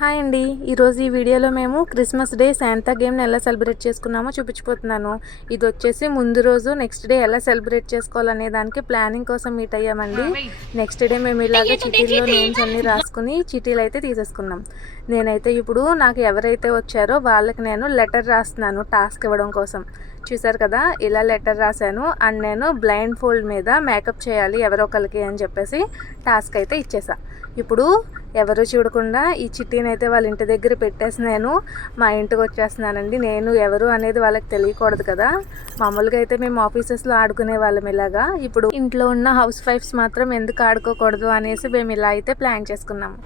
Hi అండి, ఈరోజు ఈ వీడియోలో మేము క్రిస్మస్ డే శాంతా గేమ్ని ఎలా సెలబ్రేట్ చేసుకున్నామో చూపించిపోతున్నాను. ఇది వచ్చేసి ముందు రోజు నెక్స్ట్ డే ఎలా సెలబ్రేట్ చేసుకోవాలనే దానికి ప్లానింగ్ కోసం మీట్ అయ్యామండి. నెక్స్ట్ డే మేము ఇలాగ చీటీల్లో నేమ్స్ అన్నీ రాసుకుని చీటీలు అయితే తీసేసుకున్నాం. నేనైతే ఇప్పుడు నాకు ఎవరైతే వచ్చారో వాళ్ళకి నేను లెటర్ రాస్తున్నాను టాస్క్ ఇవ్వడం కోసం. చూసారు కదా, ఇలా లెటర్ రాశాను. అండ్ నేను బ్లైండ్ ఫోల్డ్ మీద మేకప్ చేయాలి ఎవరో ఒకరికి అని చెప్పేసి టాస్క్ అయితే ఇచ్చేసా. ఇప్పుడు ఎవరు చూడకుండా ఈ చిట్టీని అయితే వాళ్ళ ఇంటి దగ్గర పెట్టేసి నేను మా ఇంటికి వచ్చేస్తున్నానండి. నేను ఎవరు అనేది వాళ్ళకి తెలియకూడదు కదా. మామూలుగా అయితే మేము ఆఫీసెస్లో ఆడుకునే వాళ్ళం ఇలాగా. ఇప్పుడు ఇంట్లో ఉన్న హౌస్ వైఫ్స్ మాత్రం ఎందుకు ఆడుకోకూడదు అనేసి మేము ఇలా అయితే ప్లాన్ చేసుకున్నాము.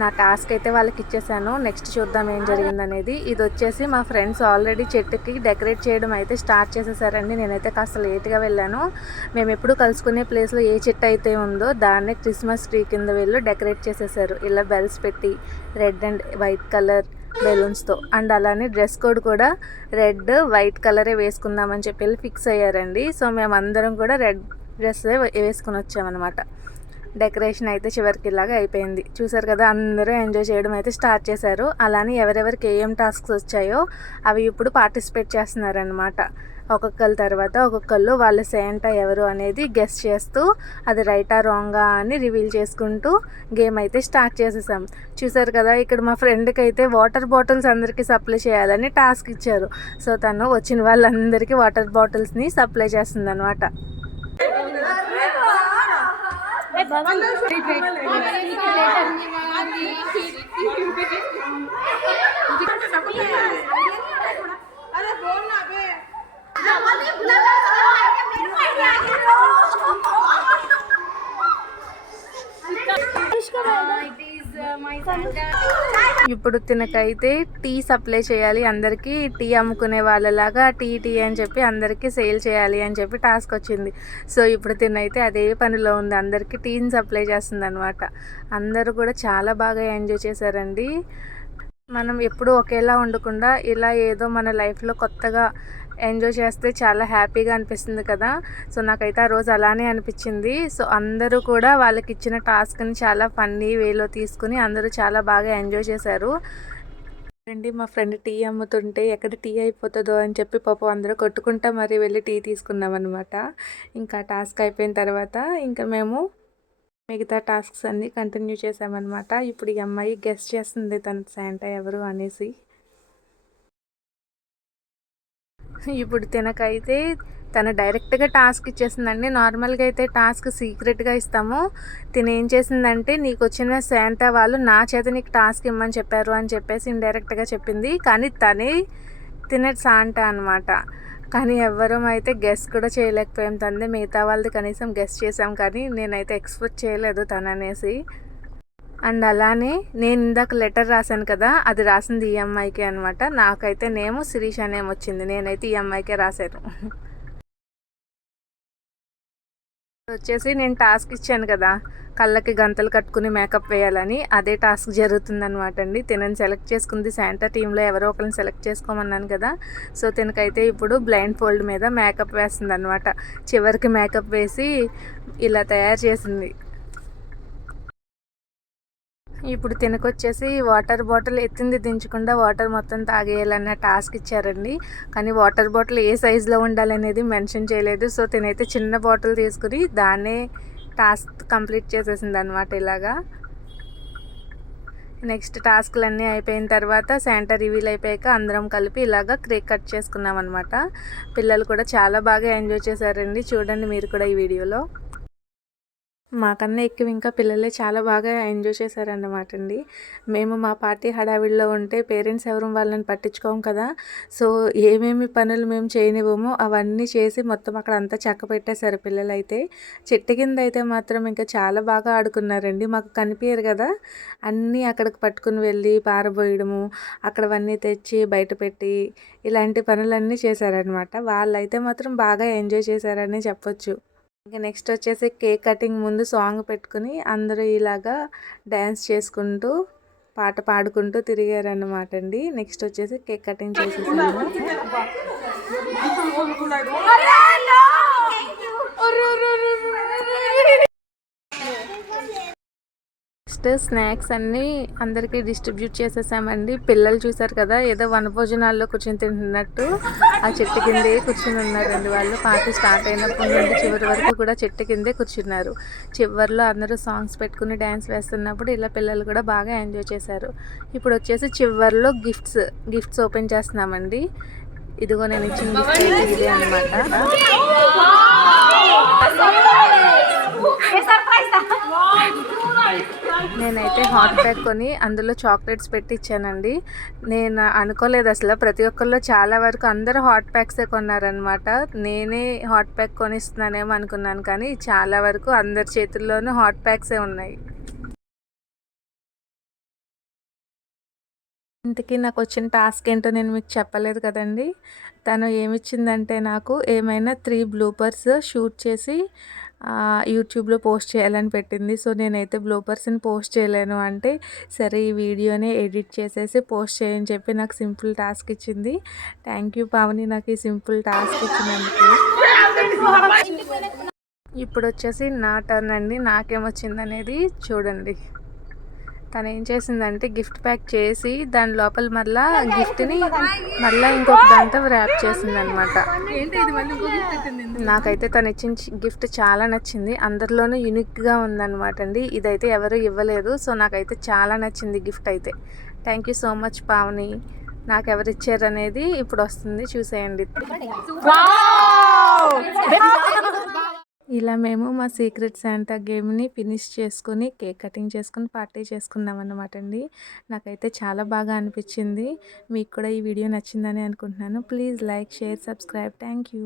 నా టాస్క్ అయితే వాళ్ళకి ఇచ్చేసాను. నెక్స్ట్ చూద్దాం ఏం జరిగిందనేది. ఇది వచ్చేసి మా ఫ్రెండ్స్ ఆల్రెడీ చెట్టుకి డెకరేట్ చేయడం అయితే స్టార్ట్ చేసేసారండి. నేనైతే కాస్త లేట్గా వెళ్ళాను. మేము ఎప్పుడు కలుసుకునే ప్లేస్లో ఏ చెట్టు అయితే ఉందో దాన్నే క్రిస్మస్ ట్రీ కింద వీళ్ళు డెకరేట్ చేసేసారు. ఇలా బెల్స్ పెట్టి రెడ్ అండ్ వైట్ కలర్ బెలూన్స్తో. అండ్ అలానే డ్రెస్ కోడ్ కూడా రెడ్ వైట్ కలరే వేసుకుందామని చెప్పి ఫిక్స్ అయ్యారండి. సో మేమందరం కూడా రెడ్ డ్రెస్ వేసుకుని వచ్చామన్నమాట. డెకరేషన్ అయితే చివరికి ఇలాగా అయిపోయింది. చూసారు కదా, అందరూ ఎంజాయ్ చేయడం అయితే స్టార్ట్ చేశారు. అలానే ఎవరెవరికి ఏం టాస్క్స్ వచ్చాయో అవి ఇప్పుడు పార్టిసిపేట్ చేస్తున్నారనమాట. ఒక్కొక్కరి తర్వాత ఒక్కొక్కళ్ళు వాళ్ళ శాంటా ఎవరు అనేది గెస్ చేస్తూ అది రైటా రాంగా అని రివీల్ చేసుకుంటూ గేమ్ అయితే స్టార్ట్ చేసేసాం. చూసారు కదా, ఇక్కడ మా ఫ్రెండ్కి అయితే వాటర్ బాటిల్స్ అందరికీ సప్లై చేయాలని టాస్క్ ఇచ్చారు. సో తను వచ్చిన వాళ్ళందరికీ వాటర్ బాటిల్స్ని సప్లై చేస్తుంది అనమాట. ఇప్పుడు తినకైతే టీ సప్లై చేయాలి అందరికీ. టీ అమ్ముకునే వాళ్ళలాగా టీ అని చెప్పి అందరికీ సేల్ చేయాలి అని చెప్పి టాస్క్ వచ్చింది. సో ఇప్పుడు తినైతే అదే పనిలో ఉంది, అందరికీ టీని సప్లై చేస్తుంది అనమాట. అందరూ కూడా చాలా బాగా ఎంజాయ్ చేశారండి. మనం ఎప్పుడూ ఒకేలా ఉండకుండా ఇలా ఏదో మన లైఫ్లో కొత్తగా ఎంజాయ్ చేస్తే చాలా హ్యాపీగా అనిపిస్తుంది కదా. సో నాకైతే ఆ రోజు అలానే అనిపించింది. సో అందరూ కూడా వాళ్ళకి ఇచ్చిన టాస్క్ని చాలా ఫన్నీ వేలో తీసుకుని అందరూ చాలా బాగా ఎంజాయ్ చేశారు. అండి, మా ఫ్రెండ్ టీ అమ్ముతుంటే ఎక్కడ టీ అయిపోతుందో అని చెప్పి పాపం అందరూ కొట్టుకుంటా మరి వెళ్ళి టీ తీసుకున్నాం అనమాట. ఇంకా టాస్క్ అయిపోయిన తర్వాత ఇంకా మేము మిగతా టాస్క్స్ అన్నీ కంటిన్యూ చేసామన్నమాట. ఇప్పుడు ఈ అమ్మాయి గెస్ చేస్తుంది తన శాంటా ఎవరు అనేసి. ఇప్పుడు తినకైతే తను డైరెక్ట్గా టాస్క్ ఇచ్చేసిందండి. నార్మల్గా అయితే టాస్క్ సీక్రెట్గా ఇస్తాము. తిను ఏం చేసిందంటే, నీకు వచ్చిన శాంటా వాళ్ళు నా చేత నీకు టాస్క్ ఇమ్మని చెప్పారు అని చెప్పేసి ఇండైరెక్ట్గా చెప్పింది. కానీ తనే తినే శాంటా అనమాట. కానీ ఎవ్వరం అయితే గెస్ కూడా చేయలేకపోయాం తంది. మిగతా వాళ్ళది కనీసం గెస్ చేసాం, కానీ నేనైతే ఎక్స్పెక్ట్ చేయలేదు తను అనేసి. అండ్ అలానే నేను ఇందాక లెటర్ రాశాను కదా, అది రాసింది ఈ అమ్మాయికే అనమాట. నాకైతే నేము శిరీష నేమ్ వచ్చింది. నేనైతే ఈ అమ్మాయికే రాశాను. వచ్చేసి నేను టాస్క్ ఇచ్చాను కదా, కళ్ళకి గంతలు కట్టుకుని మేకప్ వేయాలని, అదే టాస్క్ జరుగుతుందనమాట అండి. తినని సెలెక్ట్ చేసుకుంది శాంటా టీంలో ఎవరో ఒకరిని సెలెక్ట్ చేసుకోమన్నాను కదా. సో తినకైతే ఇప్పుడు బ్లైండ్ ఫోల్డ్ మీద మేకప్ వేస్తుంది అనమాట. చివరికి మేకప్ వేసి ఇలా తయారు చేసింది. ఇప్పుడు తినకొచ్చేసి వాటర్ బాటిల్ ఎత్తింది దించకుండా వాటర్ మొత్తం తాగేయాలన్న టాస్క్ ఇచ్చారండి. కానీ వాటర్ బాటిల్ ఏ సైజులో ఉండాలనేది మెన్షన్ చేయలేదు. సో తినైతే చిన్న బాటిల్ తీసుకుని దాన్నే టాస్క్ కంప్లీట్ చేసేసింది అనమాట. ఇలాగా నెక్స్ట్ టాస్క్లన్నీ అయిపోయిన తర్వాత శాంటా రివీల్ అయిపోయాక అందరం కలిపి ఇలాగా కేక్ కట్ చేసుకున్నాం అనమాట. పిల్లలు కూడా చాలా బాగా ఎంజాయ్ చేశారండి. చూడండి మీరు కూడా ఈ వీడియోలో. మాకన్నా ఎక్కువ ఇంకా పిల్లలే చాలా బాగా ఎంజాయ్ చేశారన్నమాట అండి. మేము మా పార్టీ హడావిడిలో ఉంటే పేరెంట్స్ ఎవరు వాళ్ళని పట్టించుకోం కదా. సో ఏమేమి పనులు మేము చేయనివ్వమో అవన్నీ చేసి మొత్తం అక్కడ అంతా చక్క పెట్టేశారు పిల్లలైతే. చెట్టు కింద అయితే మాత్రం ఇంకా చాలా బాగా ఆడుకున్నారండి. మాకు కనిపించరు కదా, అన్నీ అక్కడికి పట్టుకుని వెళ్ళి పారబోయడము, అక్కడవన్నీ తెచ్చి బయట పెట్టి ఇలాంటి పనులన్నీ చేశారనమాట. వాళ్ళైతే మాత్రం బాగా ఎంజాయ్ చేశారని చెప్పొచ్చు. ఇంకా నెక్స్ట్ వచ్చేసి కేక్ కటింగ్ ముందు సాంగ్ పెట్టుకుని అందరూ ఇలాగా డ్యాన్స్ చేసుకుంటూ పాట పాడుకుంటూ తిరిగారన్నమాట అండి. నెక్స్ట్ వచ్చేసి కేక్ కటింగ్ చేసేసాము. నెక్స్ట్ స్నాక్స్ అన్నీ అందరికీ డిస్ట్రిబ్యూట్ చేసేసామండి. పిల్లలు చూసారు కదా, ఏదో వనభోజనాల్లో కూర్చొని తింటున్నట్టు ఆ చెట్టు కిందే కూర్చుని ఉన్నారండి. వాళ్ళు పార్టీ స్టార్ట్ అయినప్పటి నుండి చివరి వరకు కూడా చెట్టు కిందే కూర్చున్నారు. చివరిలో అందరూ సాంగ్స్ పెట్టుకుని డ్యాన్స్ వేస్తున్నప్పుడు ఇలా పిల్లలు కూడా బాగా ఎంజాయ్ చేశారు. ఇప్పుడు వచ్చేసి చివరిలో గిఫ్ట్స్ ఓపెన్ చేస్తున్నామండి. ఇదిగో నేను ఇచ్చిన గిఫ్ట్ అయితే ఇదే అనమాట. నేనైతే హాట్ ప్యాక్ కొని అందులో చాక్లెట్స్ పెట్టి ఇచ్చానండి. నేను అనుకోలేదు అసలు, ప్రతి ఒక్కళ్ళు చాలా వరకు అందరూ హాట్ ప్యాక్సే కొన్నారనమాట. నేనే హాట్ ప్యాక్ కొనిస్తున్నానేమో అనుకున్నాను, కానీ చాలా వరకు అందరి చేతుల్లోనూ హాట్ ప్యాక్సే ఉన్నాయి. ఇంతకీ నాకు వచ్చిన టాస్క్ ఏంటో నేను మీకు చెప్పలేదు కదండి. తను ఏమిచ్చిందంటే నాకు ఏమైనా 3 బ్లూపర్స్ షూట్ చేసి యూట్యూబ్లో పోస్ట్ చేయాలని పెట్టింది. సో నేనైతే బ్లూపర్స్ని పోస్ట్ చేయలేను అంటే, సరే ఈ వీడియోని ఎడిట్ చేసేసి పోస్ట్ చేయని చెప్పి నాకు సింపుల్ టాస్క్ ఇచ్చింది. థ్యాంక్ యూ పావని, నాకు ఈ సింపుల్ టాస్క్ ఇచ్చినందుకు. ఇప్పుడు వచ్చేసి నా టర్న్ అండి. నాకేమొచ్చిందనేది చూడండి. తను ఏం చేసిందంటే గిఫ్ట్ ప్యాక్ చేసి దాని లోపల మళ్ళీ గిఫ్ట్ని మళ్ళీ ఇంకొక దాంతో ర్యాప్ చేసిందనమాట. నాకైతే తను ఇచ్చిన గిఫ్ట్ చాలా నచ్చింది. అందరిలోనూ యూనిక్గా ఉందన్నమాట అండి. ఇదైతే ఎవరు ఇవ్వలేదు. సో నాకైతే చాలా నచ్చింది గిఫ్ట్ అయితే. Thank you so much Pavani. నాకు ఎవరు ఇచ్చారు అనేది ఇప్పుడు వస్తుంది, చూసేయండి. ఇలా మేము మా సీక్రెట్ శాంటా గేమ్ని ఫినిష్ చేసుకుని కేక్ కటింగ్ చేసుకుని పార్టీ చేసుకున్నాం అన్నమాట అండి. నాకైతే చాలా బాగా అనిపించింది. మీకు కూడా ఈ వీడియో నచ్చిందని అనుకుంటున్నాను. Please like, share, subscribe. Thank you.